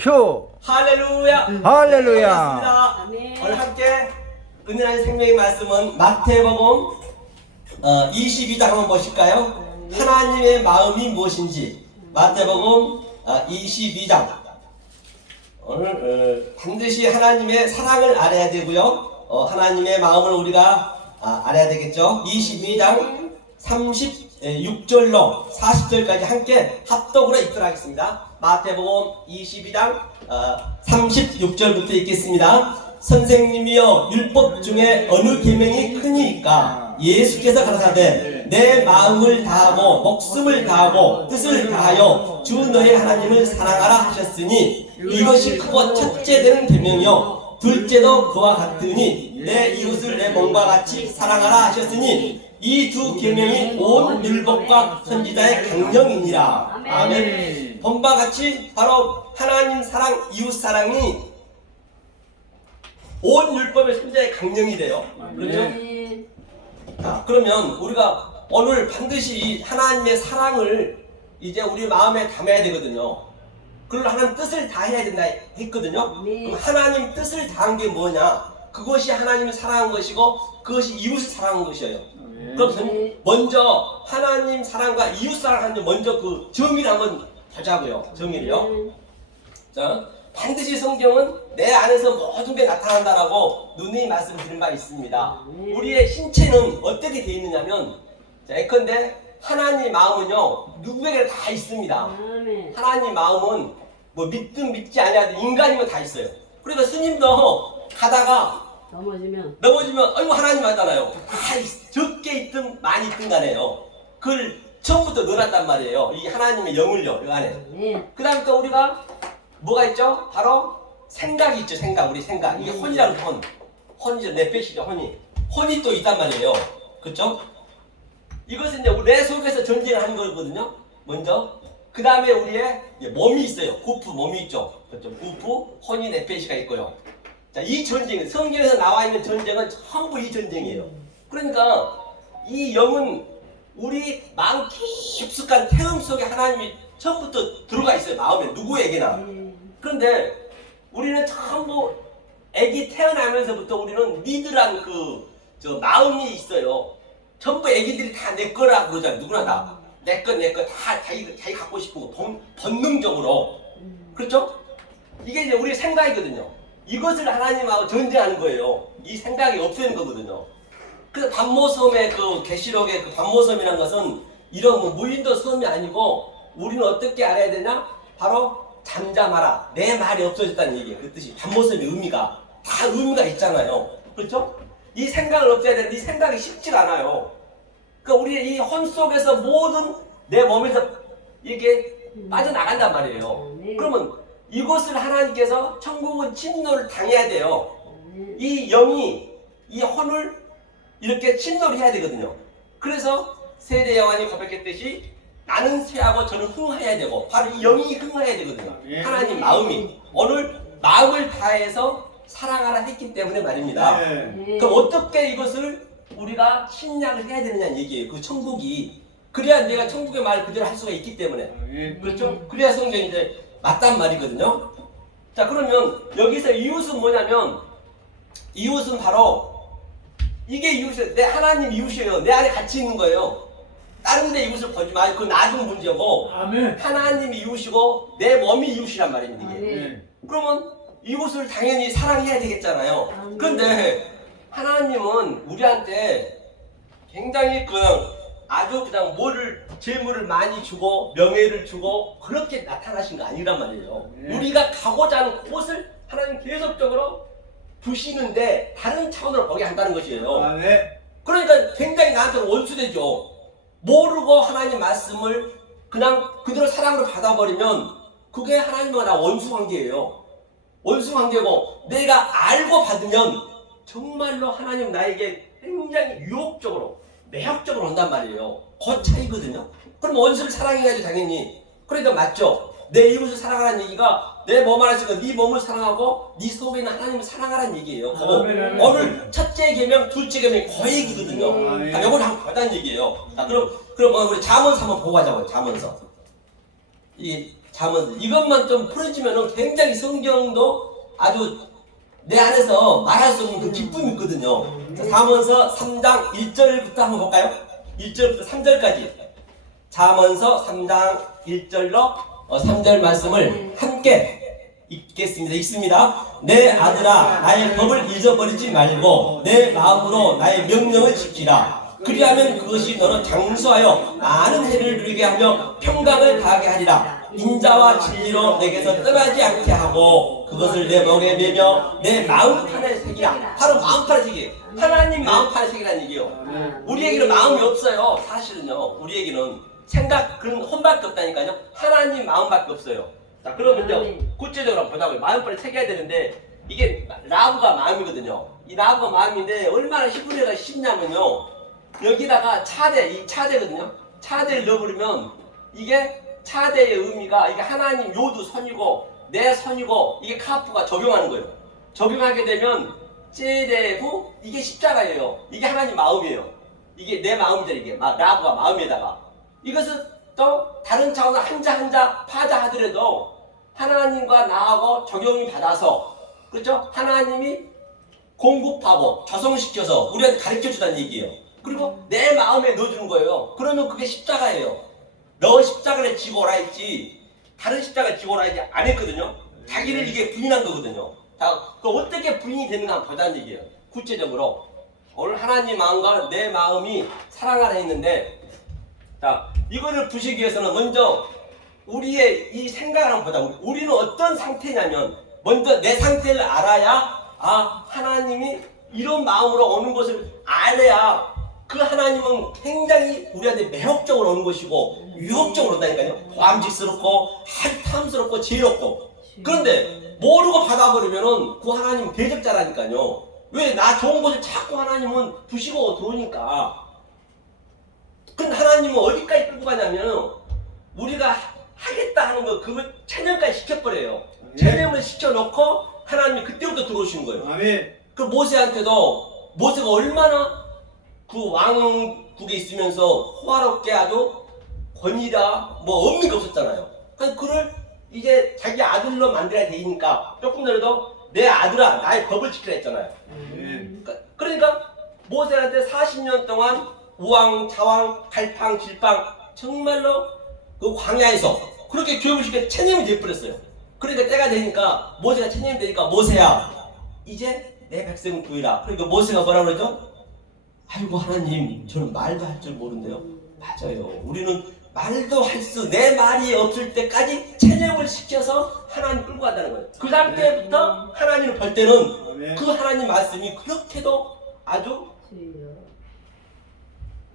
큐! 할렐루야. 할렐루야! 반갑습니다. 오늘 함께 은혜의 생명의 말씀은 마태복음 22장 한번 보실까요? 하나님의 마음이 무엇인지. 마태복음 22장. 오늘 반드시 하나님의 사랑을 알아야 되고요. 하나님의 마음을 우리가 알아야 되겠죠. 22장 36절로 40절까지 함께 합독으로 읽도록 하겠습니다. 마태복음 22장 36절부터 읽겠습니다. 선생님이여, 율법 중에 어느 계명이 크니까? 예수께서 가라사대 내 마음을 다하고 목숨을 다하고 뜻을 다하여 주 너의 하나님을 사랑하라 하셨으니 이것이 크고 첫째 되는 계명이요 둘째도 그와 같으니 내 이웃을 내 몸과 같이 사랑하라 하셨으니 이 두 계명이 온 율법과 선지자의 강령이니라. 아멘. 본바 같이 바로 하나님 사랑, 이웃 사랑이 온 율법의 선지자의 강령이 돼요. 그렇죠? 자, 그러면 우리가 오늘 반드시 이 하나님의 사랑을 이제 우리 마음에 담아야 되거든요. 그걸 하나님 뜻을 다해야 된다 했거든요. 그럼 하나님 뜻을 다한 게 뭐냐? 그것이 하나님을 사랑한 것이고 그것이 이웃을 사랑한 것이에요. 그럼 먼저 하나님 사랑과 이웃 사랑하는 먼저 그 정의를 한번 보자고요. 정의를요. 자, 반드시 성경은 내 안에서 모든 게 나타난다라고 누누이 말씀드린 바 있습니다. 우리의 신체는 어떻게 되어 있느냐면, 자, 예컨대 하나님 마음은요 누구에게 다 있습니다. 하나님 마음은 뭐 믿든 믿지 아니하든 인간이면 다 있어요. 그러니까 스님도 가다가 넘어지면 아이고 하나님 하잖아요. 다 적게 있든 많이 있든 간에요. 그걸 처음부터 넣어놨단 말이에요. 이 하나님의 영을요, 이 안에. 그 다음에 또 우리가 뭐가 있죠? 바로 생각이 있죠. 생각. 우리 생각. 이게 혼이라고 혼. 혼이죠. 넷뱃이죠. 혼이 또 있단 말이에요. 그렇죠? 이것은 이제 내 속에서 전쟁을 하는 거거든요. 먼저. 그 다음에 우리의 몸이 있어요. 구프, 몸이 있죠. 그렇죠? 구프, 혼이, 넷뱃이가 있고요. 자, 이 전쟁, 성경에서 나와 있는 전쟁은 전부 이 전쟁이에요. 그러니까 이 영은 우리 마음 깊숙한 태음 속에 하나님이 처음부터 들어가 있어요. 마음에 누구에게나. 그런데 우리는 전부 애기 태어나면서부터 우리는 리드란 마음이 있어요. 전부 애기들이 다 내 거라 그러잖아요. 누구나 다. 내 거 다 자기 갖고 싶고 본능적으로. 그렇죠? 이게 이제 우리의 생각이거든요. 이것을 하나님하고 전쟁하는 거예요. 이 생각이 없애는 거거든요. 그래서 반모섬의 계시록의 반모섬이라는 것은 이런 무인도 섬이 아니고 우리는 어떻게 알아야 되냐? 바로 잠잠하라. 내 말이 없어졌다는 얘기예요. 그 뜻이 반모섬의 의미가 다 의미가 있잖아요. 그렇죠? 이 생각을 없애야 되는데 이 생각이 쉽지 않아요. 그러니까 우리 이 혼 속에서 모든 내 몸에서 이게 빠져나간단 말이에요. 그러면 이것을 하나님께서 천국은 침노를 당해야 돼요. 이 영이 이 혼을 이렇게 침노를 해야 되거든요. 그래서 세례 요한이 고백했듯이 나는 쇠하고 저는 흥해야 되고 바로 이 영이 흥해야 되거든요. 하나님 마음이 오늘 마음을 다해서 사랑하라 했기 때문에 말입니다. 그럼 어떻게 이것을 우리가 침략을 해야 되느냐는 얘기예요. 그 천국이 그래야 내가 천국의 말 그대로 할 수가 있기 때문에. 그렇죠? 그래야 성경이 이제 맞단 말이거든요. 자, 그러면 여기서 이웃은 뭐냐면 이웃은 바로 이게 이웃이에요. 내 하나님 이웃이에요. 내 안에 같이 있는 거예요. 다른 데 이웃을 보지 마. 그건 나중 문제고. 아멘. 하나님이 이웃이고 내 몸이 이웃이란 말입니다. 이게. 그러면 이웃을 당연히 사랑해야 되겠잖아요. 아멘. 그런데 하나님은 우리한테 굉장히 아주 그냥 재물을 많이 주고 명예를 주고 그렇게 나타나신 거 아니란 말이에요. 우리가 가고자 하는 곳을 하나님 계속적으로 부시는데 다른 차원으로 보게 한다는 것이에요. 그러니까 굉장히 나한테는 원수되죠. 모르고 하나님 말씀을 그냥 그대로 사랑으로 받아버리면 그게 하나님과 나 원수관계예요. 원수관계고 내가 알고 받으면 정말로 하나님 나에게 굉장히 유혹적으로 매력적으로 온단 말이에요. 그 차이거든요. 그럼 원수를 사랑해야지 당연히. 그러니까 맞죠. 내 이웃을 사랑하라는 얘기가 내 몸 안에 있으니까 네 몸을 사랑하고 네 속에 있는 하나님을 사랑하라는 얘기예요. 오늘 첫째 계명, 둘째 계명이 그 얘기거든요. 그러니까 이걸 한번 보자는 얘기예요. 자, 그럼 우리 잠언서 한번 보고 가자고요. 잠언서. 이 잠언서 이것만 좀 풀어지면은 굉장히 성경도 아주 내 안에서 말할 수 없는 그 기쁨이 있거든요. 자, 잠언서 3장 1절부터 한번 볼까요? 1절부터 3절까지. 잠언서 3장 1절로 3절 말씀을 함께 읽겠습니다. 읽습니다. 내 아들아 나의 법을 잊어버리지 말고 내 마음으로 나의 명령을 지키라. 그리하면 그것이 너로 장수하여 많은 해를 누리게 하며 평강을 다하게 하리라. 인자와 진리로 내게서 떠나지 않게 하고 그것을 내 목에 매며 내 마음판에 새기라. 바로 마음판에 새기. 하나님 마음판에 새기라는 얘기예요. 우리에게는 마음이 없어요. 사실은요. 우리에게는 생각 그런 혼밖에 없다니까요. 하나님 마음밖에 없어요. 자, 그러면요 구체적으로 보자고요. 마음판에 새겨야 되는데 이게 라브가 마음이거든요. 이 라브가 마음인데 얼마나 히브리어가 쉽냐면요. 여기다가 차대, 이 차대거든요. 차대를 넣어버리면 이게 차대의 의미가 이게 하나님 요두 선이고 내 선이고 이게 카프가 적용하는 거예요. 적용하게 되면 제대부 이게 십자가예요. 이게 하나님 마음이에요. 이게 내 마음이잖아. 이게 라브가 마음에다가 이것은 또 다른 차원을 한자 파자 하더라도 하나님과 나하고 적용이 받아서 그렇죠? 하나님이 공급하고 조성시켜서 우리한테 가르쳐주다는 얘기예요. 그리고 내 마음에 넣어주는 거예요. 그러면 그게 십자가예요. 너 십자가를 지고 오라 했지 다른 십자가를 지고 오라 했지 안 했거든요. 자기를 이게 부인한 거거든요. 자, 그 어떻게 부인이 되는가 한번 보자는 얘기예요. 구체적으로 오늘 하나님 마음과 내 마음이 사랑하라 했는데 자, 이거를 부시기 위해서는 먼저 우리의 이 생각을 한번 보자. 우리는 어떤 상태냐면 먼저 내 상태를 알아야 하나님이 이런 마음으로 오는 것을 알아야 그 하나님은 굉장히 우리한테 매혹적으로 오는 것이고 유혹적으로 온다니까요. 보암직스럽고 아주 탐스럽고 지혜롭고 그런데 모르고 받아버리면은 그 하나님 대적자라니까요. 왜 나 좋은 것을 자꾸 하나님은 부시고 들어오니까. 근데 하나님은 어디까지 끌고 가냐면 우리가 하겠다 하는 거 그거 체념까지 시켜버려요. 체념을 시켜놓고 하나님이 그때부터 들어오시는 거예요. 아멘. 그 모세한테도 모세가 얼마나 그 왕국에 있으면서 호화롭게 아주 권위다 뭐 없는 게 없었잖아요. 그러니까 그를 이제 자기 아들로 만들어야 되니까 조금 전에도 내 아들아 나의 법을 지키라 했잖아요. 그러니까 모세한테 40년 동안 우왕 좌왕 갈팡 질팡 정말로 그 광야에서 그렇게 교육을 시켜 체념이 되어버렸어요. 그러니까 때가 되니까 모세가 체념이 되니까 모세야 이제 내 백성을 구해라. 그러니까 모세가 뭐라 그러죠? 아이고 하나님 저는 말도 할 줄 모르는데요. 맞아요. 우리는 말도 할 수 내 말이 없을 때까지 체념을 시켜서 하나님 끌고 간다는 거예요. 그 상태부터 하나님을 볼 때는 그 하나님 말씀이 그렇게도 아주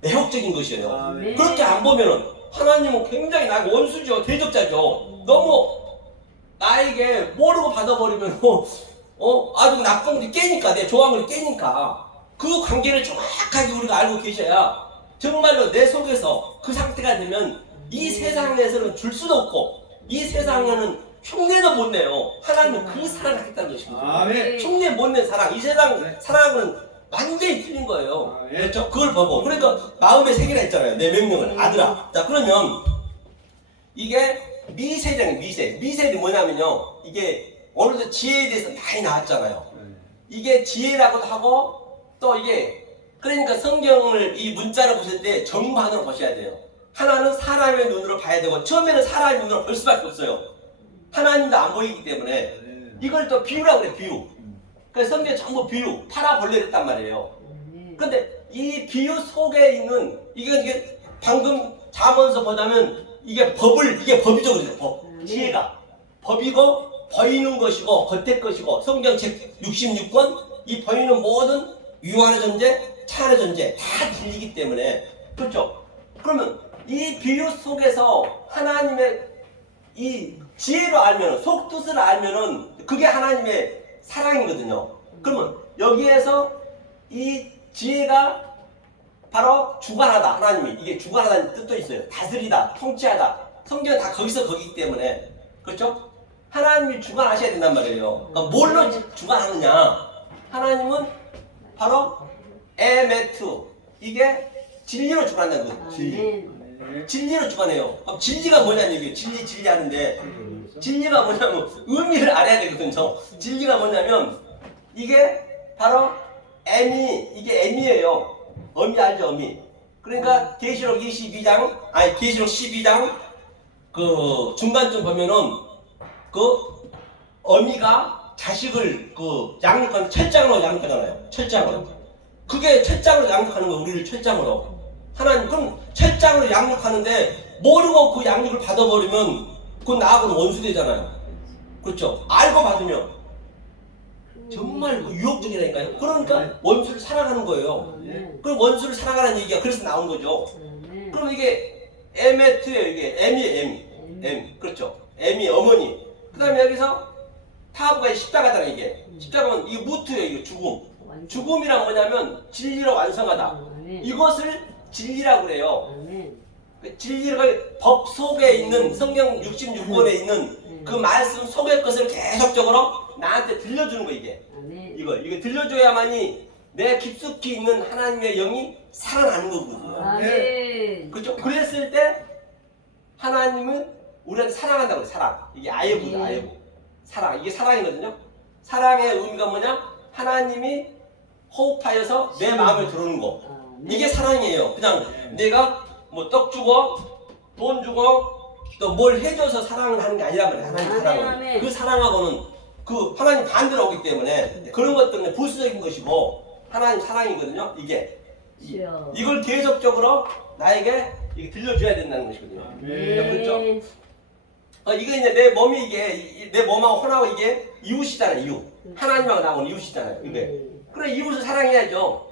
매혹적인 것이에요. 그렇게 안 보면은 하나님은 굉장히 나에게 원수죠. 대적자죠. 너무 나에게 모르고 받아버리면 아주 나쁜 게 깨니까 내 좋아하는 걸 깨니까 그 관계를 정확하게 우리가 알고 계셔야 정말로 내 속에서 그 상태가 되면 이 세상에서는 줄 수도 없고 이 세상에는 흉내도 못 내요. 하나님은 그 사랑을 하겠다는 것입니다. 흉내 못 낸 사랑, 이 세상 사랑은 완전히 틀린 거예요. 그렇죠? 그걸 보고 그러니까 마음에 새기라 했잖아요. 내 명령을 아들아. 자 그러면 이게 미세잖아요. 미세이 뭐냐면요. 이게 오늘도 지혜에 대해서 많이 나왔잖아요. 이게 지혜라고도 하고 또 이게 그러니까 성경을 이 문자를 보실 때 정반으로 보셔야 돼요. 하나는 사람의 눈으로 봐야 되고 처음에는 사람의 눈으로 볼 수밖에 없어요. 하나님도 안 보이기 때문에 이걸 또 비유라고 그래. 비유. 그래서 성경에 전부 비유 파라볼레를 했단 말이에요. 그런데 이 비유 속에 있는 이게 방금 잠언서 보자면 이게 법이죠. 그래요. 법. 지혜가 법이고 보이는 것이고 겉의 것이고 성경 책 66권 이 보이는 모든 유한의 존재, 차한의 존재 다 들리기 때문에 그렇죠? 그러면 이 비유 속에서 하나님의 이 지혜로 알면 속뜻을 알면은 그게 하나님의 사랑이거든요. 그러면 여기에서 이 지혜가 바로 주관하다. 하나님이 이게 주관하다는 뜻도 있어요. 다스리다, 통치하다. 성경은 다 거기기 때문에 그렇죠? 하나님이 주관하셔야 된단 말이에요. 그러니까 뭘로 주관하느냐? 하나님은 바로 에메트 이게 진리로 주관한다는 거예요. 진리. 진리로 주관해요. 그럼 진리가 뭐냐는 얘기예요. 진리 하는데 진리가 뭐냐면 의미를 알아야 되거든요. 진리가 뭐냐면 이게 바로 이게 M이에요. 어미 알죠, 어미. 그러니까 계시록 22장, 아니 계시록 12장 그 중간쯤 보면은 그 어미가 자식을 그 양육하는 철장으로 양육하잖아요. 철장으로. 그게 철장으로 양육하는 거, 우리를 철장으로. 하나님, 그럼 철장으로 양육하는데 모르고 그 양육을 받아버리면 그건 나하고는 원수되잖아요. 그렇죠? 알고 받으면 정말 유혹적이라니까요. 그러니까 원수를 사랑하는 거예요. 그럼 원수를 사랑하라는 얘기가 그래서 나온 거죠. 그럼 이게 에메트예요. 이게 M이에요. M. 그렇죠. M이 어머니. 그 다음에 여기서 타브가 십자가잖아요. 이게 십자가는 이게 무트예요. 이게 죽음. 죽음이란 뭐냐면 진리로 완성하다. 이것을 진리라고 그래요. 진리가 법 속에 있는 성경 66권에 있는 그 말씀 속의 것을 계속적으로 나한테 들려주는 거 이게. 이거 들려줘야만이 내 깊숙이 있는 하나님의 영이 살아나는 거거든요. 그렇죠? 그랬을 때 하나님은 우리한테 사랑한다고 그래요. 사랑. 이게 아예부죠. 아예부. 사랑. 이게 사랑이거든요. 사랑의 의미가 뭐냐? 하나님이 호흡하여서 내 마음에 들어오는 거. 이게 사랑이에요. 그냥 내가 뭐 떡 주고 돈 주고 또 뭘 해줘서 사랑을 하는 게 아니라 그래. 하나님 사랑은. 그 사랑하고는 그 하나님 반대로 오기 때문에 그런 것 때문에 부수적인 것이고 하나님 사랑이거든요. 이게 이걸 계속적으로 나에게 이게 들려줘야 된다는 것이거든요. 그렇죠? 이게 이제 내 몸이 이게 내 몸하고 혼하고 이게 이웃이잖아요. 이웃. 하나님하고 나하고는 이웃이잖아요. 이게. 그래 이웃을 사랑해야죠.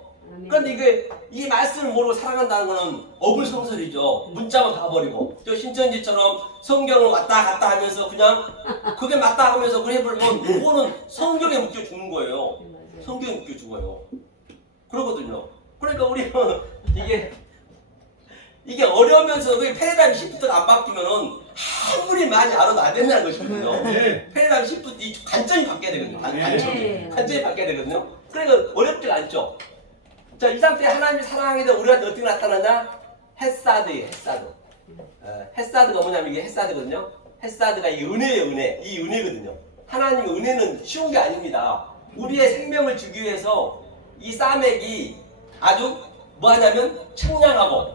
그런데 이게 이 말씀을 모르고 사랑한다는 거는 어불성설이죠. 문자만 봐버리고 저 신천지처럼 성경을 왔다 갔다 하면서 그냥 그게 맞다 하면서 그래 버리면 그거는 성경에 묶여 죽는 거예요. 성경에 묶여 죽어요. 그러거든요. 그러니까 우리는 이게 어려우면서 그게 패러다임 시프트가 안 바뀌면은 아무리 많이 알아도 안 된다는 것이거든요. 패러다임 시프트 이 관점이 바뀌어야 되거든요. 관점이 바뀌어야 되거든요. 그러니까 어렵지가 않죠. 자, 이 상태에 하나님이 사랑하게 되면 우리한테 어떻게 나타나냐? 햇사드예요. 햇사드. 햇사드가 뭐냐면 이게 햇사드거든요. 햇사드가 이 은혜예요. 은혜. 이 은혜거든요. 하나님의 은혜는 쉬운 게 아닙니다. 우리의 생명을 주기 위해서 이 싸맥이 아주 뭐 하냐면 청량하고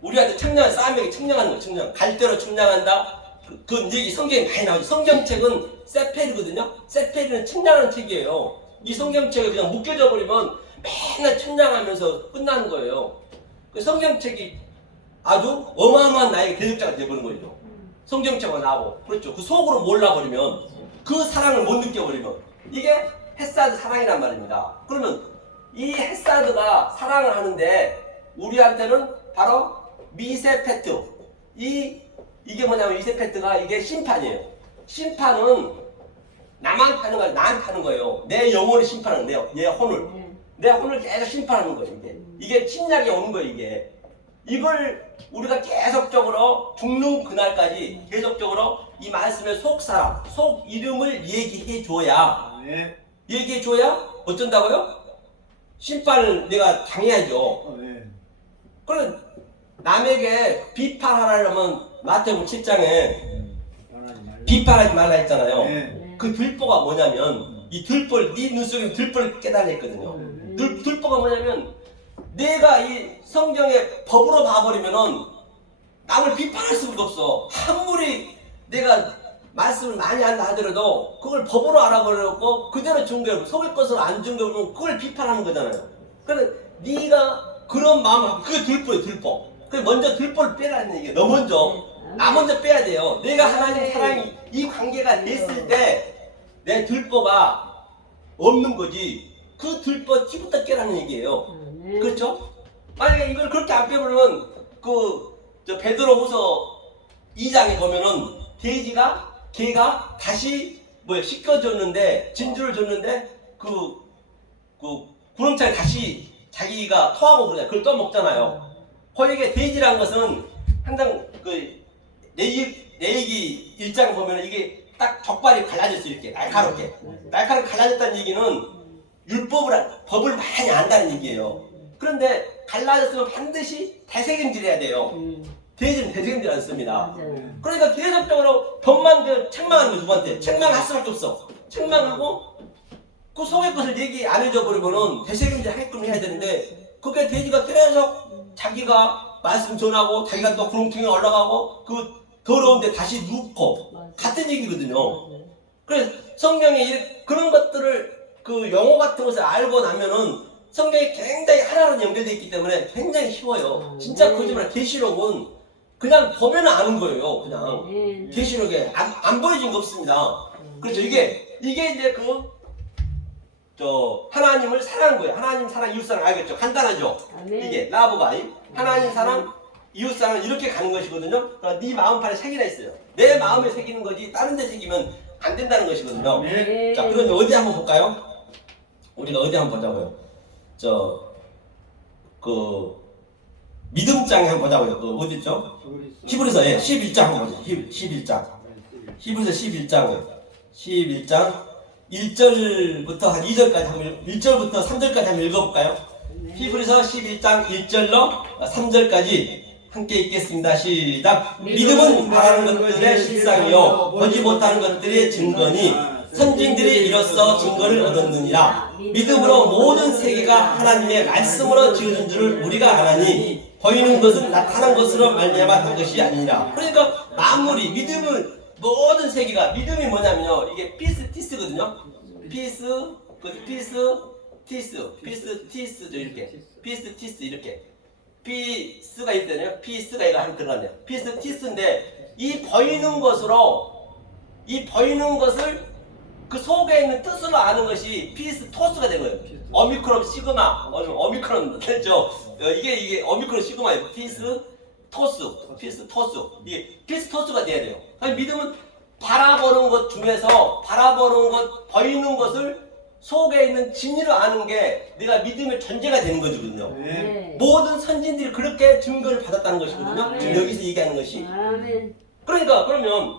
우리한테 싸맥이 청량하는 거예요. 청량. 갈대로 청량한다. 그 얘기 성경에 많이 나오죠. 성경책은 세페르거든요. 세페르는 청량한 책이에요. 이 성경책을 그냥 묶여져 버리면 맨날 청량하면서 끝나는 거예요. 그 성경책이 아주 어마어마한 나에게 대적자가 되어버린 거죠. 성경책만 나오고. 그렇죠. 그 속으로 몰라버리면 그 사랑을 못 느껴버리면 이게 햇사드 사랑이란 말입니다. 그러면 이 햇사드가 사랑을 하는데 우리한테는 바로 미세페트. 이게 뭐냐면 미세페트가 이게 심판이에요. 심판은 나만 파는 거야. 나한테 파는 거예요. 내 영혼을 심판하는 거예요. 내 혼을. 내 혼을 계속 심판하는 거예요. 이게 침략이 오는 거예요. 이걸 우리가 계속적으로 죽는 그날까지 계속적으로 이 말씀의 속사람, 속 이름을 얘기해 줘야 얘기해 줘야 어쩐다고요? 심판을 내가 당해야죠. 그럼 남에게 비판하려면 마태복음 7장에 비판하지 말라 했잖아요. 그 들보가 뭐냐면 이 들보를 네 눈 속에 들보를 깨달아 했거든요. 들보가 뭐냐면 내가 이 성경의 법으로 봐버리면은 남을 비판할 수가 없어. 아무리 내가 말씀을 많이 한다 하더라도 그걸 법으로 알아버렸고 그대로 준거고 속의 것을 안 준거고 그걸 비판하는 거잖아요. 그래서 네가 그런 마음을 그게 들보예요. 들보. 그래서 먼저 들보를 빼라는 얘기예요. 너 먼저. 나 먼저 빼야 돼요. 내가 하나님 사랑이 이 관계가 됐을 때 내 들보가 없는 거지. 그 들보 티부터 깨라는 얘기예요. 그렇죠? 만약에 이걸 그렇게 안 빼버리면 저 베드로후서 2장에 보면은 개가 다시 씻겨줬는데 진주를 줬는데 그 구렁차에 다시 자기가 토하고 그러잖아요. 그걸 떠먹잖아요. 거기에 돼지란 것은 항상 레위기 1장 보면 이게 딱 족발이 갈라졌어요. 이렇게 날카롭게 갈라졌다는 얘기는 법을 많이 안다는 얘기예요. 그런데 갈라졌으면 반드시 되새김질해야 돼요. 돼지는 되새김질 안 씁니다. 맞아요. 그러니까 계속적으로 벽만 책망하는 거예요. 누구한테 책망할 수밖에 없어. 책망하고 그 속의 것을 얘기 안 해줘버리면은 되새김질 하게끔 해야 되는데 그게 돼지가 계속 자기가 말씀 전하고 자기가 또 구렁텅이에 올라가고 그 더러운데 다시 눕고 맞아요. 같은 얘기거든요. 맞아요. 그래서 성경에 그런 것들을 그 용어 같은 것을 알고 나면은 성경이 굉장히 하나로 연결되어 있기 때문에 굉장히 쉬워요. 진짜 거짓말 계시록은 그냥 보면 아는 거예요. 그냥 계시록에 안 보여진 거 없습니다. 그렇죠. 이게 이제 하나님을 사랑한 거예요. 하나님 사랑, 이웃 사랑 알겠죠? 간단하죠? 아멘. 이게 라브가이 하나님 사랑, 이웃 사랑 이렇게 가는 것이거든요. 그러니까 네 마음판에 새기라 했어요. 내 마음에 새기는 거지 다른 데 새기면 안 된다는 것이거든요. 네. 자, 그러면 어디 한번 볼까요? 우리가 어디 한번 보자고요. 믿음장에 한번 보자고요. 그 어디 있죠? 히브리서 11장 한번 보죠. 11장. 히브리서 11장 1절부터 한 2절까지 한번 1절부터 3절까지 한번 읽어볼까요? 히브리서 11장 1절로 3절까지 함께 읽겠습니다. 시작. 믿음은 바라는 것들의 실상이요 보지 못하는 것들의 증거니 선진들이 이로써 증거를 얻었느니라. 믿음으로 모든 세계가 하나님의 말씀으로 지어진 줄을 우리가 아나니 보이는 것은 나타난 것으로 말미암아 한 것이 아니니라. 그러니까 만물이 믿음은 모든 세계가 믿음이 뭐냐면요. 이게 피스티스거든요. 피스티스죠 이렇게. 피스티스 이렇게. 피스가 있잖아요. 피스가 이거 한 들어갔네요. 피스티스인데 이 보이는 것을 그 속에 있는 뜻으로 아는 것이 피스토스가 된 거예요. 오미크론 시그마, 오미크론 됐죠? 이게 오미크론 시그마예요. 피스토스. 이게 피스토스가 돼야 돼요. 아니, 믿음은 바라보는 것 중에서 보이는 것을 속에 있는 진리로 아는 게 내가 믿음의 전제가 되는 거거든요. 네. 모든 선진들이 그렇게 증거를 받았다는 것이거든요. 아멘. 지금 여기서 얘기하는 것이. 아멘. 그러면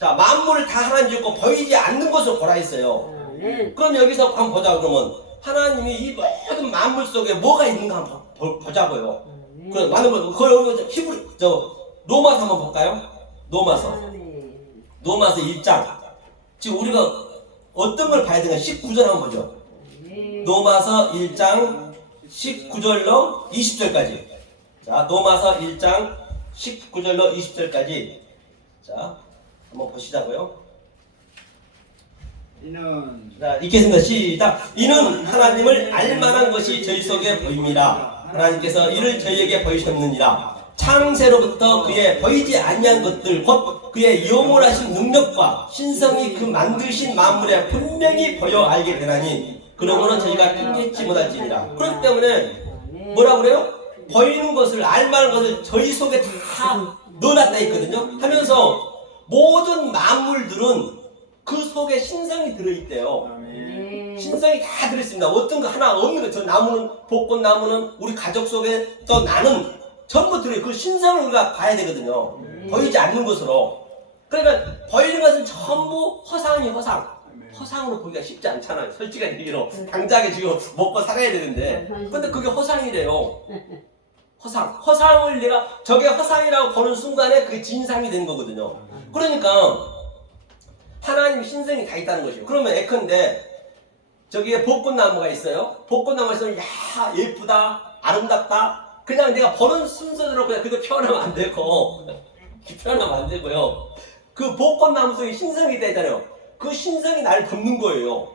자, 만물을 다 하나님 짓고 보이지 않는 것을 보라 했어요. 아멘. 그럼 여기서 한번 보자. 그러면 하나님이 이 모든 만물 속에 뭐가 있는가 한번 보자고요. 아멘. 그래, 만물 그걸 로마서 한번 볼까요? 로마서 아멘. 1장. 지금 우리가 어떤 걸 봐야 되나 19절 한번 보죠. 아멘. 로마서 1장 19절로 20절까지. 자, 로마서 1장 19절로 20절까지. 자, 한번 보시자고요. 자, 읽겠습니다. 시작. 이는 하나님을 알만한 것이 저희 속에 보입니다. 하나님께서 이를 저희에게 보이셨느니라. 창세로부터 그의 보이지 아니한 것들 곧 그의 영원하신 능력과 신성이 그 만드신 만물에 분명히 보여 알게 되나니 그러므로 저희가 핑계치 못할지니라. 그렇기 때문에 뭐라 그래요? 보이는 것을 알만한 것을 저희 속에 다 넣어놨다 했거든요. 하면서 모든 만물들은 그 속에 신성이 들어있대요. 신성이 다 들어있습니다. 어떤 거 하나 없는 거. 저 나무는, 벚꽃나무는 우리 가족 속에 또 나는 전부 들어있고 그 신성을 우리가 봐야 되거든요. 보이지 않는 것으로. 그러니까 보이는 것은 전부 허상으로 보기가 쉽지 않잖아요. 솔직한 얘기로. 당장에 지금 먹고 살아야 되는데. 근데 그게 허상이래요. 허상을 내가 저게 허상이라고 보는 순간에 그게 진상이 되는 거거든요. 그러니까 하나님 신성이 다 있다는 것이에요. 그러면 예컨대 저기에 벚꽃나무가 있어요. 벚꽃나무가 있으면 야 예쁘다 아름답다 그냥 내가 보는 순서대로 그냥 그거 표현하면 안 되고 표현하면 안 되고요. 그 벚꽃나무 속에 신성이 되잖아요. 그 신성이 나를 덮는 거예요.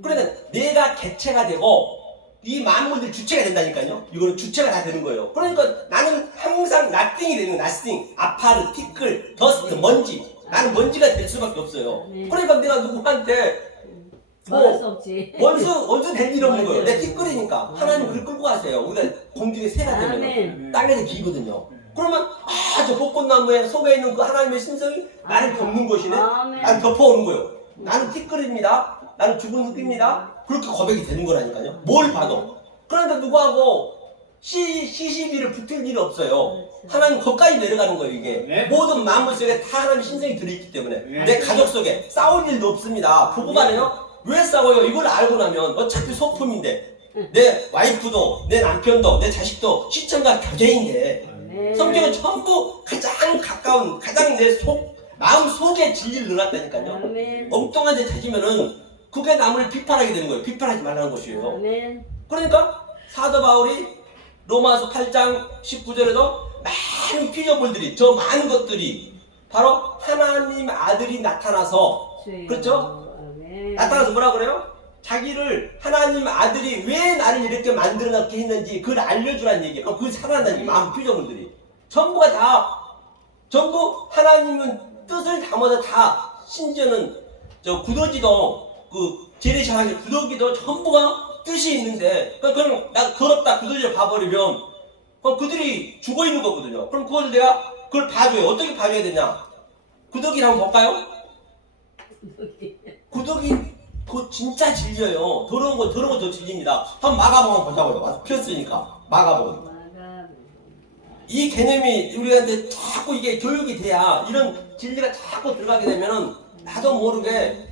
그러니까 내가 개체가 되고 이 만물들 주체가 된다니까요. 이거는 주체가 다 되는 거예요. 그러니까 나는 항상 나띵이 되는 거예요. 나띵, 아파르, 티끌, 더스트, 먼지. 나는 먼지가 될 수밖에 없어요. 그러니까 내가 누구한테 원수 될 일 없는 거예요. 내 티끌이니까. 하나님 그걸 끌고 가세요. 우리가 공중에 새가 되면 땅에서 기거든요. 그러면 저 벚꽃나무에 속에 있는 그 하나님의 신성이 나를 덮는 것이네. 나는 덮어오는 거예요. 나는 티끌입니다. 나는 죽은 흙입니다. 그렇게 고백이 되는 거라니까요. 뭘 봐도. 그러니까 누구하고 시시비를 붙을 일이 없어요. 하나님 거기까지 내려가는 거예요. 이게 모든 만물 속에 다 하나님의 신성이 들어있기 때문에 내 가족 속에 싸울 일도 없습니다. 부부간에요. 왜 싸워요? 이걸 알고 나면 어차피 소품인데 내 와이프도 내 남편도 내 자식도 시청자 교제인데 성경은 전부 가장 가까운, 가장 내 마음 속에 진리를 넣어놨다니까요. 엉뚱한 데 찾으면은 그게 남을 비판하게 되는 거예요. 비판하지 말라는 것이에요. 그러니까 사도 바울이 로마서 8장 19절에도 많은 피조물들이, 저 많은 것들이 바로 하나님 아들이 나타나서, 그렇죠? 나타나서 뭐라 그래요? 자기를 하나님 아들이 왜 나를 이렇게 만들어놨게 했는지 그걸 알려주라는 얘기예요. 그걸 살아난다는 얘기예요. 많은 피조물들이 전부가 다, 전부 하나님은 뜻을 담아서 다, 심지어는 저 구더기도, 그 재래시하게 구더기도 전부가 뜻이 있는데, 그럼 나 더럽다 구더기를 봐버리면 그럼 그들이 죽어 있는 거거든요. 그럼 그걸 내가 그걸 봐줘요. 어떻게 봐줘야 되냐? 구더기를 한번 볼까요? 구더기 그거 진짜 질려요. 더러운 거 더 질립니다. 한번 마가복음 보자고요. 폈으니까 마가복음. 이 개념이 우리한테 자꾸 이게 교육이 돼야 이런 진리가 자꾸 들어가게 되면은 나도 모르게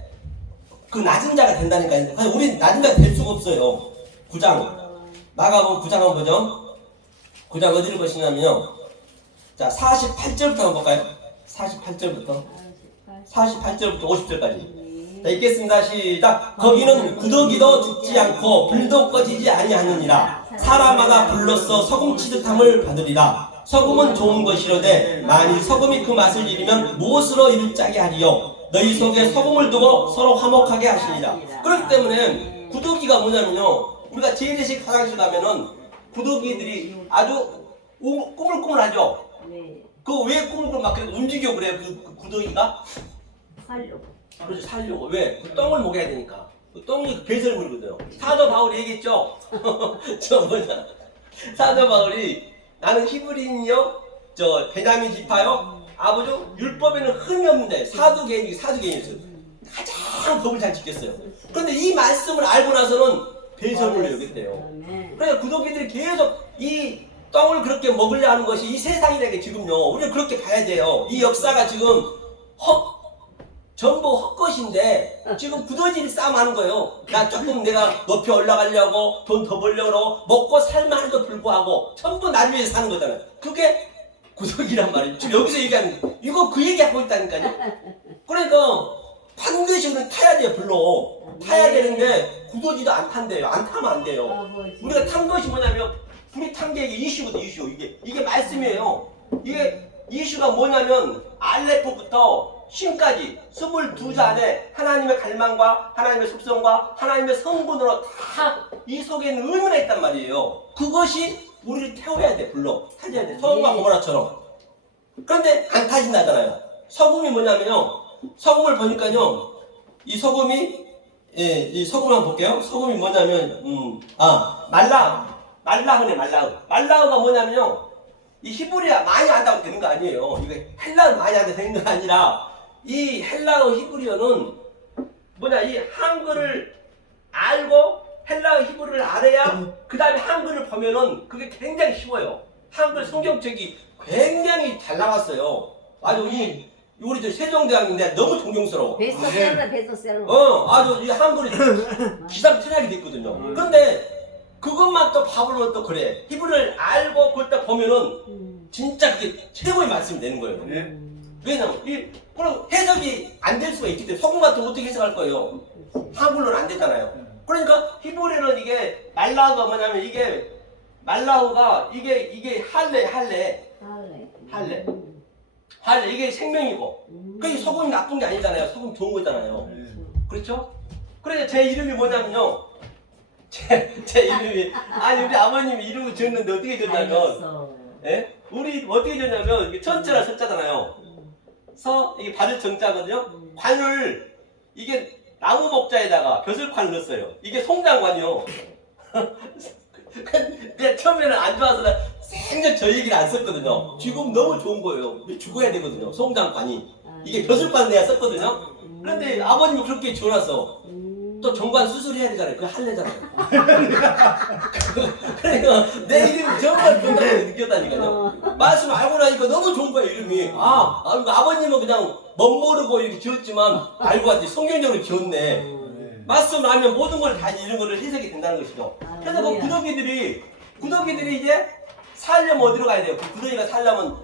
그 낮은 자가 된다니까요. 사실 우린 낮은 자가 될 수가 없어요. 9장 마가복음 9장 한번 보죠. 9장 어디를 보시냐면요. 자 48절부터 한번 볼까요? 48절부터 50절까지. 자, 읽겠습니다. 시작. 거기는 구더기도 죽지 않고 불도 꺼지지 아니하느니라. 사람마다 불로써 소금 치듯함을 받으리라. 소금은 좋은 것이로되 만일 소금이 그 맛을 잃으면 무엇으로 이를 짜게 하리요. 너희 속에 소금을 두고 서로 화목하게 하시니라. 그렇기 때문에 구더기가 뭐냐면요, 우리가 재래식 화장실 가면은 구더기들이 아주 꾸물꾸물하죠. 그 왜 꾸물꾸물 막 움직여 그래요? 그 구더기가 살려고. 그렇죠, 살려고. 왜? 그 똥을 먹여야 되니까. 그 똥이 그 배설물이거든요. 사도 바울이 얘기했죠. 저 뭐냐, 사도 바울이 나는 히브리인이요, 저 베냐민 지파요, 아버지 율법에는 흠이 없는데 사두개인이었어요. 가장 법을 잘 지켰어요. 그런데 이 말씀을 알고 나서는 배설물로 여겼대요. 그러니까 구더기들이 계속 이 똥을 그렇게 먹으려 하는 것이 이 세상이라는 게 지금요, 우리는 그렇게 봐야 돼요. 이 역사가 지금 전부 헛것인데 지금 구더기를 싸움하는 거예요. 나 조금 내가 높이 올라가려고 돈 더 벌려고 먹고 살만한데도 불구하고 전부 나를 위해서 사는 거잖아요. 그게 구더기란 말이에요. 지금 여기서 얘기하는 거. 이거 그 얘기하고 있다니까요. 그러니까 반드시 우리는 타야 돼요. 불로 타야 되는데 구더기도 안 탄대요. 안 타면 안 돼요. 우리가 탄 것이 뭐냐면, 불이 탄 게 이슈거든. 이슈. 이게 말씀이에요. 이게 이슈가 뭐냐면 알레포부터 신까지 22잔에 하나님의 갈망과 하나님의 속성과 하나님의 성분으로 다 이 속에는 의문이 있단 말이에요. 그것이 우리를 태워야 돼. 불로 타져야 돼. 소금과 고모라처럼. 그런데 안 타진다잖아요. 소금이 뭐냐면요, 소금을 보니까요, 이 소금이, 이 소금 한번 볼게요. 소금이 뭐냐면 말라흐네. 말라흐가 뭐냐면요, 이 히브리어 많이 안다고 되는 거 아니에요. 이게 헬라어 많이 안다고 되는 거 아니라, 이 헬라어 히브리어는 뭐냐, 이 한글을 알고 헬라어 히브리어를 알아야 그 다음에 한글을 보면은 그게 굉장히 쉬워요. 한글 성경책이 굉장히 잘 나왔어요. 아주 우리 저 세종대왕인데 너무 존경스러워. 베스트셀러. 아주 이 한글이 기상천외하게 됐거든요. 그런데 그것만 또 바울은 또 그래. 히브리어를 알고 그걸 딱 보면은 진짜 그게 최고의 말씀이 되는 거예요. 왜냐면 그럼 해석이 안 될 수가 있기 때문에. 소금 같은 거 어떻게 해석할 거예요? 한글로는 안 되잖아요. 그러니까 히브리어는 이게 말라흐가 뭐냐면, 이게 말라흐가 이게 할레 이게 생명이고, 그 소금이 나쁜 게 아니잖아요. 소금 좋은 거잖아요. 그렇죠? 그래서 제 이름이 뭐냐면요, 제 이름이, 아니 우리 아버님이 이름을 지었는데 어떻게 지었냐면, 예? 우리 어떻게 지었냐면, 이게 천자라 서자잖아요. 이게 받을 정자거든요. 관을 이게 나무 목자에다가 벼슬관을 넣었어요. 이게 송장관이요. 내가 처음에는 안 좋아서 생전 저 얘기를 안 썼거든요. 지금 너무 좋은 거예요. 죽어야 되거든요. 송장관이. 이게 벼슬관 내가 썼거든요. 그런데 아버님이 그렇게 지어놨어. 또 정관 수술해야 되잖아요. 그거 할래잖아요. 그러니까 내 이름이 정말 좋다고 느꼈다니까요. 말씀 알고 나니까 너무 좋은 거야, 이름이. 아버님은 그냥 멋모르고 이렇게 지었지만 알고 왔지 성경적으로 지었네. 말씀 알면 모든 걸 다 이런 거를 해석이 된다는 것이죠. 그래서 그 구더기들이 이제 살려면 어디로 가야 돼요? 그 구덩이가 살려면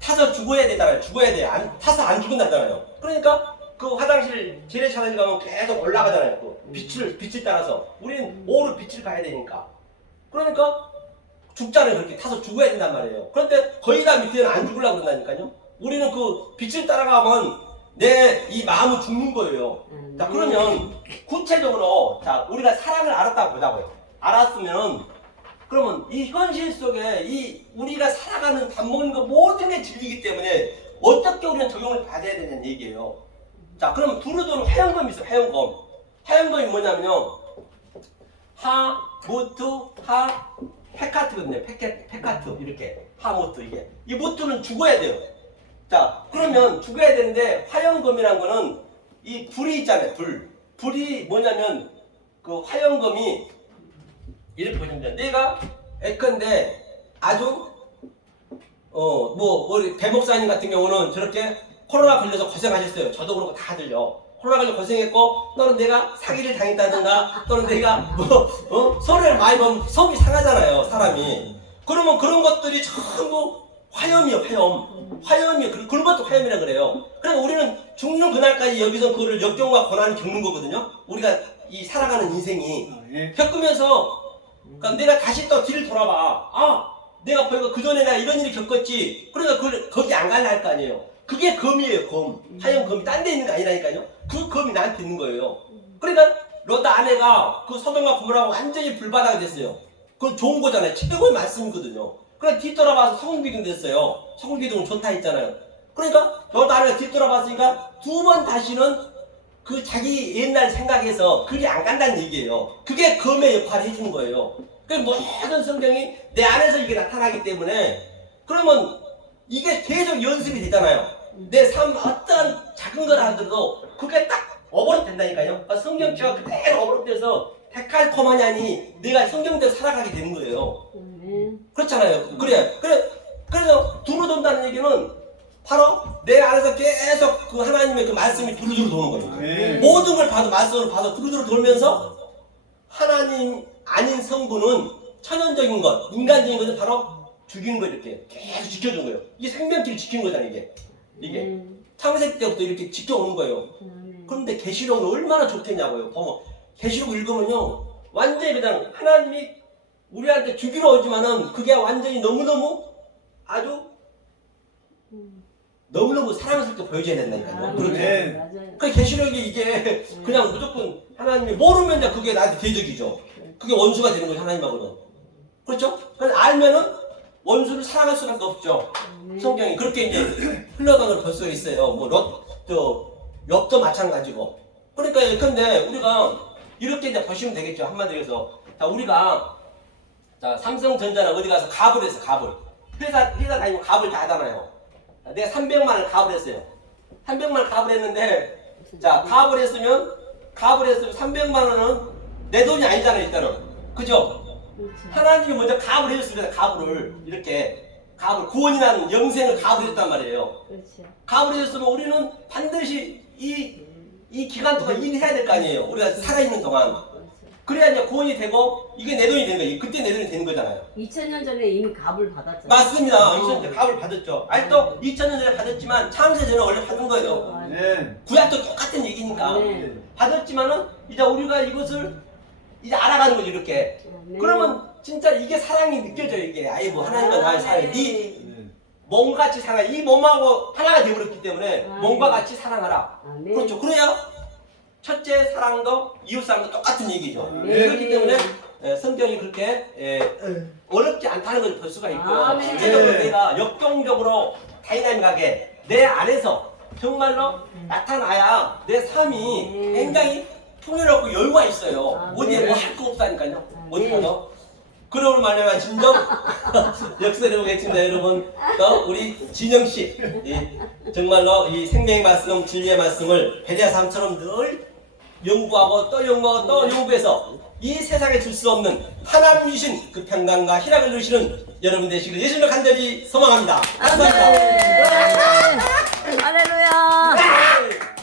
타서 죽어야 되잖아요. 죽어야 돼요. 타서 안 죽는다잖아요. 그러니까 그 화장실 재래차단지 가면 계속 올라가잖아요. 그 빛을 따라서 우리는 오로 빛을 가야 되니까. 그러니까 죽잖아요. 그렇게 타서 죽어야 된단 말이에요. 그런데 거의 다 밑에는 안 죽으려고 그런다니까요. 우리는 그 빛을 따라가면 내 이 마음은 죽는 거예요. 자, 그러면 구체적으로 자 우리가 사랑을 알았다고 보자고요. 알았으면 그러면 이 현실 속에 이 우리가 살아가는 밥 먹는 거 모든 게 진리이기 때문에 어떻게 우리는 적용을 받아야 되냐는 얘기예요. 자, 그러면 두루두루 화형검이 있어요. 화형검. 화형검이 뭐냐면요. 하, 모투, 하, 페카트거든요. 페카트 이렇게 하, 모투 이게 이 모투는 죽어야 돼요. 자, 그러면 죽어야 되는데 화형검이란 거는 이 불이 있잖아요. 불이 뭐냐면 그 화형검이 이렇게 보시면 돼요. 내가 예컨대 아주 우리 배 목사님 같은 경우는 저렇게 코로나 걸려서 고생하셨어요. 저도 그렇고 다들요. 코로나 걸려 고생했고 또는 내가 사기를 당했다든가 또는 내가 손해를 많이 보면 속이 상하잖아요. 사람이. 그러면 그런 것들이 전부 화염이에요. 화염이에요. 그런 것도 화염이라 그래요. 그러니까 우리는 죽는 그날까지 여기서 그거를 역경과 고난을 겪는 거거든요. 우리가 이 살아가는 인생이 겪으면서 그러니까 내가 다시 또 뒤를 돌아봐. 내가 보니까 그 전에 내가 이런 일을 겪었지. 그러니까 그걸 거기 안 갈라 할 거 아니에요. 그게 검이에요. 검. 하얀 검이 딴 데 있는 거 아니라니까요. 그 검이 나한테 있는 거예요. 그러니까 롯 아내가 그 소돔과 고모라고 완전히 불바다가 됐어요. 그건 좋은 거잖아요. 700원의 말씀이거든요. 그래 뒤돌아봐서 성공기둥 됐어요. 성공기둥은 좋다 했잖아요. 그러니까 롯 아내가 뒤돌아봤으니까 두 번 다시는 그 자기 옛날 생각에서 그게 안 간다는 얘기예요. 그게 검의 역할을 해주는 거예요. 그 모든 성경이 내 안에서 이게 나타나기 때문에 그러면 이게 계속 연습이 되잖아요. 내 삶 어떤 작은 걸 하더라도 그게 딱 어버릇 된다니까요. 성경처럼 그대로 어버릇돼서 데칼코마냐니 내가 성경대로 살아가게 되는 거예요. 그렇잖아요. 그래서 두루돈다는 얘기는 바로 내 안에서 계속 그 하나님의 그 말씀이 두루두루 도는 거예요. 모든 걸 봐도 말씀을 봐도 두루두루 돌면서 하나님 아닌 성분은 천연적인 것, 인간적인 것을 바로 죽이는 거 이렇게 계속 지켜준 거예요. 이게 생명체를 지키는 거잖아요. 이게 창세 때부터 이렇게 지켜오는 거예요. 그런데 계시록은 얼마나 좋겠냐고요. 보면 계시록 읽으면요 완전히 그냥 하나님이 우리한테 주기로 오지만은 그게 완전히 너무너무 아주 너무너무 사랑스럽게 보여줘야 된다니까요. 그렇게. 그 계시록이 이게 그냥 무조건 하나님이 모르면 이제 그게 나한테 대적이죠. 그게 원수가 되는 거죠. 하나님하고는. 그렇죠? 그래서 알면은 원수를 사랑할 수밖에 없죠. 성경이 그렇게 이제 흘러가는 걸 볼 수가 있어요. 뭐 욥도 마찬가지고. 그러니까 예컨대 우리가 이렇게 이제 보시면 되겠죠. 한마디로 해서 자 우리가 자 삼성전자는 어디 가서 갑을 했어. 갑을 회사 다니고 갑을 다 하잖아요. 내가 300만 원을 갑을 했어요. 300만 원 갑을 했는데 자 갑을 했으면 300만 원은 내 돈이 아니잖아요. 일단은 그죠? 하나님이 먼저 갑을 해줬습니다. 갑을 이렇게 갑을 구원이라는 영생을 갑을 했단 말이에요. 갑을 해줬으면 우리는 반드시 이 기간 동안 일해야 될 거 아니에요. 우리가 살아있는 동안. 그래야 이제 구원이 되고 이게 내 돈이 되는 거예요. 그때 내 돈이 되는 거잖아요. 2000년 전에 이미 갑을 받았잖아요. 맞습니다. 2000년 전에 갑을 받았죠. 아니 또 2000년 전에 받았지만 창세 전에 원래 받은 거예요. 구약도 똑같은 얘기니까. 받았지만은 이제 우리가 이것을 이제 알아가는 거죠. 이렇게. 그러면 진짜 이게 사랑이 느껴져요. 이게 아예 뭐 하나님과 나의 사랑이 네 몸과 같이 사랑해. 이 몸하고 하나가 되어버렸기 때문에 몸과 같이 사랑하라. 그렇죠. 그래야 첫째 사랑도 이웃 사랑도 똑같은 얘기죠. 그렇기 때문에 성경이 그렇게 어렵지 않다는 걸 볼 수가 있고요. 실제적으로 내가 역동적으로 다이나믹하게 내 안에서 정말로 나타나야 내 삶이 굉장히 풍요롭고 여유가 있어요. 어디에 뭐 할 거 없다니까요. 어디 가서. 그러면 말이야 진정 역설해 보겠습니다. 여러분 또 우리 진영씨 정말로 이 생명의 말씀 진리의 말씀을 베레아 삶처럼 늘 연구하고 또 연구하고 또 연구해서 이 세상에 줄 수 없는 하나님 주신 그 평강과 희락을 누리시는 여러분 되시길 예수님을 간절히 소망합니다. 감사합니다. 할렐루야.